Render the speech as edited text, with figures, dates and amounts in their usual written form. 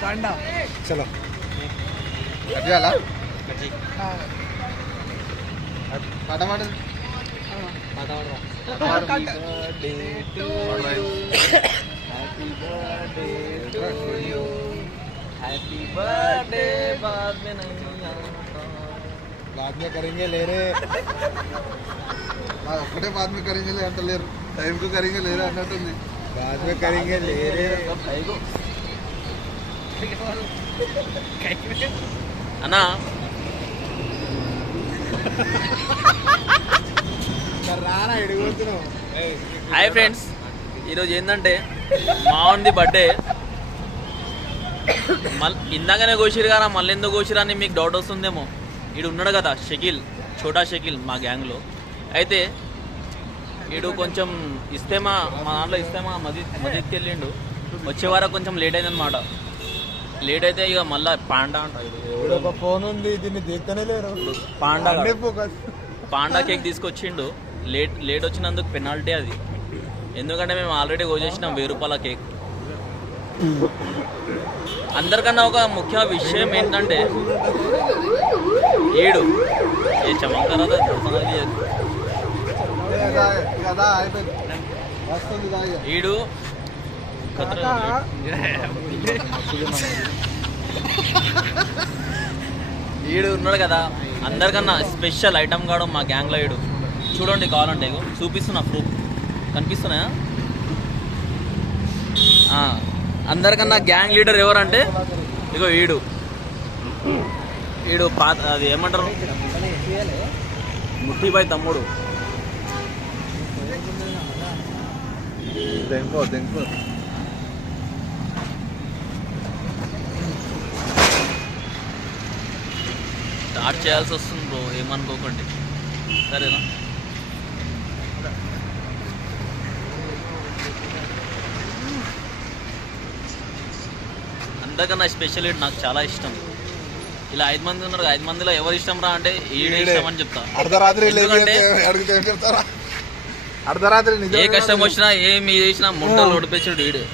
पांडा चलो कटियाला फटाफट happy birthday बाद में नहीं बाद में करेंगे ले रे ఒకటే बाद में करेंगे ले अंत ले टाइम को करेंगे ले रे అన్నట్టుంది बाद में करेंगे ले रे అన్నా హాయ్ ఫ్రెండ్స్, ఈరోజు ఏంటంటే మావన్ది బర్త్డే. ఇందాకనే కోసిరు కదా, మళ్ళీ ఎందుకు కోసిరా అని మీకు డౌట్ వస్తుందేమో. ఈడు ఉన్నాడు కదా షకీల్, ఛోటా షకీల్ మా గ్యాంగ్లో. అయితే ఈడు కొంచెం ఇస్తేమా మా దాంట్లో ఇస్తేమా మదీద్కి వెళ్ళిండు. వచ్చే వారం కొంచెం లేట్ అయిందనమాట. లేట్ అయితే ఇక మళ్ళీ పాండా అంట ఫోన్ ఉంది, దీన్ని తీస్తూనే లేరు. పాండా కేక్ తీసుకొచ్చిండు. లేట్ వచ్చినందుకు పెనాల్టీ అది. ఎందుకంటే మేము ఆల్రెడీ కోసేసినాం 1000 రూపాయల కేక్. అందరికన్నా ఒక ముఖ్య విషయం ఏంటంటే ఈడు ఏ చమత్కారాలు ఈడు ఈడు ఉన్నాడు కదా, అందరికన్నా స్పెషల్ ఐటమ్ కావడం మా గ్యాంగ్లో. ఈడు చూడండి, కావాలంటే చూపిస్తున్నా, ప్రూఫ్ కనిపిస్తున్నాయా? అందరికన్నా గ్యాంగ్ లీడర్ ఎవరంటే ఇగో ఈడు పాత అది ఏమంటారు, ముట్టిబాయ్ తమ్ముడు. స్టార్ట్ చేయాల్సి వస్తుంది బ్రో, ఏమనుకోకండి సరేనా? అందరికన్నా స్పెషల్ ఈడు నాకు చాలా ఇష్టం. ఇలా 5 మంది ఉన్నారు, 5 మందిలో ఎవరు ఇష్టం రా అంటే ఈడే ఇష్టం అని చెప్తా. ఏ కష్టం వచ్చినా ఏమి చేసినా ముండలు ఓడిపించాడు ఈడే.